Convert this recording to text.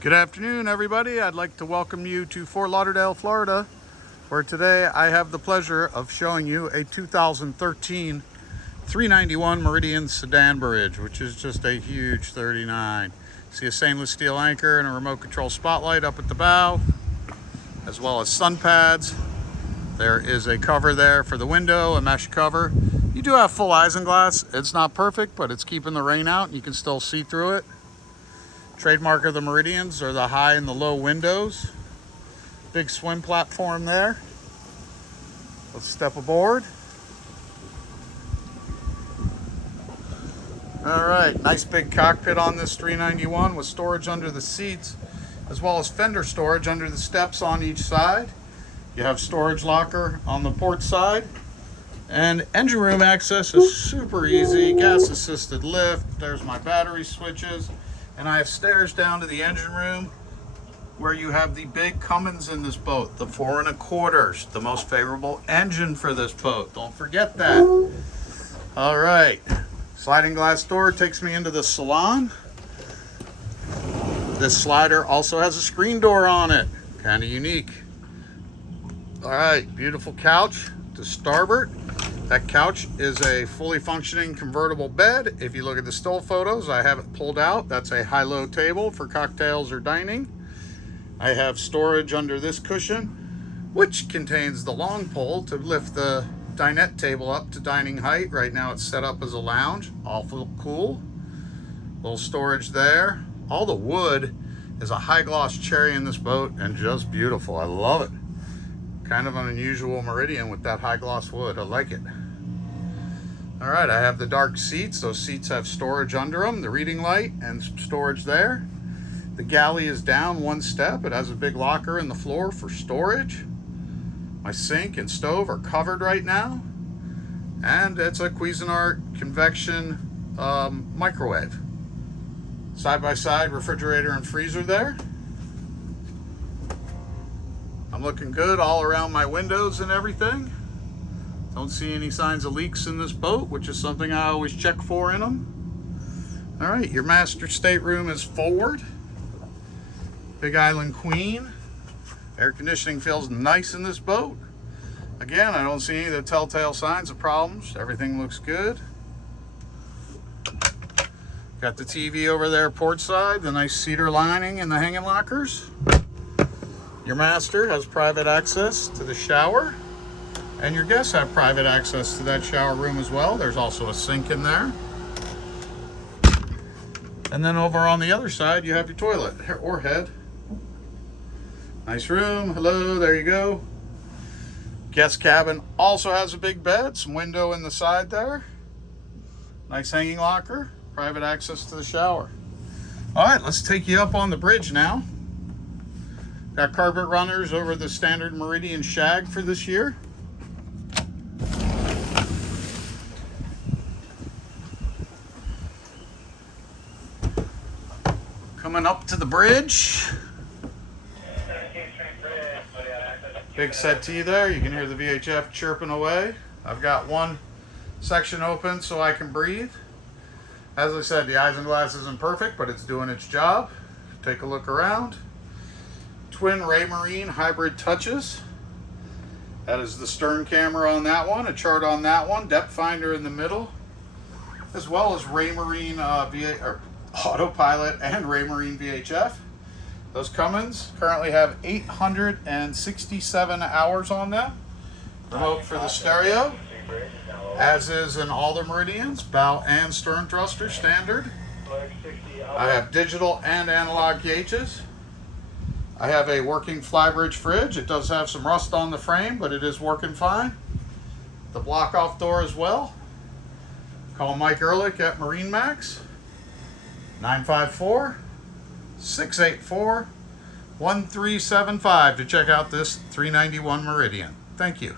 Good afternoon, everybody. I'd like to welcome you to Fort Lauderdale, Florida, where today I have the pleasure of showing you a 2013 391 Meridian Sedan bridge, which is just a huge 39. See a stainless steel anchor and a remote control spotlight up at the bow, as well as sun pads. There is a cover there for the window, a mesh cover. You do have full isinglass. It's not perfect, but it's keeping the rain out and you can still see through it. Trademark of the Meridians are the high and the low windows. Big swim platform there. Let's step aboard. All right, nice big cockpit on this 391 with storage under the seats, as well as fender storage under the steps on each side. You have storage locker on the port side, and engine room access is super easy. Gas assisted lift. There's my battery switches. And I have stairs down to the engine room where you have the big Cummins in this boat, the 4 1/4, the most favorable engine for this boat. Don't forget that. All right, sliding glass door takes me into the salon. This slider also has a screen door on it, kind of unique. All right, beautiful couch to starboard. That couch is a fully functioning convertible bed. If you look at the still photos, I have it pulled out. That's a high-low table for cocktails or dining. I have storage under this cushion, which contains the long pole to lift the dinette table up to dining height. Right now it's set up as a lounge. Awful cool. Little storage there. All the wood is a high-gloss cherry in this boat and just beautiful. I love it. Kind of an unusual Meridian with that high gloss wood. I like it. All right, I have the dark seats. Those seats have storage under them, the reading light and storage there. The galley is down one step. It has a big locker in the floor for storage. My sink and stove are covered right now. And it's a Cuisinart convection microwave. Side-by-side refrigerator and freezer there. I'm looking good all around my windows and everything. Don't see any signs of leaks in this boat, which is something I always check for in them. All right, your master stateroom is forward. Big Island Queen. Air conditioning feels nice in this boat. Again, I don't see any of the telltale signs of problems. Everything looks good. Got the TV over there port side, the nice cedar lining and the hanging lockers. Your master has private access to the shower, and your guests have private access to that shower room as well. There's also a sink in there. And then over on the other side, you have your toilet or head. Nice room. Hello, there you go. Guest cabin also has a big bed, some window in the side there. Nice hanging locker, private access to the shower. All right, let's take you up on the bridge now. Got carpet runners over the standard Meridian shag for this year. Coming up to the bridge. Big settee there. You can hear the VHF chirping away. I've got one section open so I can breathe. As I said, the isinglass isn't perfect, but it's doing its job. Take a look around. Twin Raymarine hybrid touches. That is the stern camera on that one, a chart on that one, depth finder in the middle, as well as Raymarine autopilot and Raymarine VHF. Those Cummins currently have 867 hours on them. Remote for the stereo, as is in all the Meridians, bow and stern thruster standard. I have digital and analog gauges. I have a working flybridge fridge. It does have some rust on the frame, but it is working fine. The block-off door as well. Call Mike Ehrlich at MarineMax, 954-684-1375 to check out this 391 Meridian. Thank you.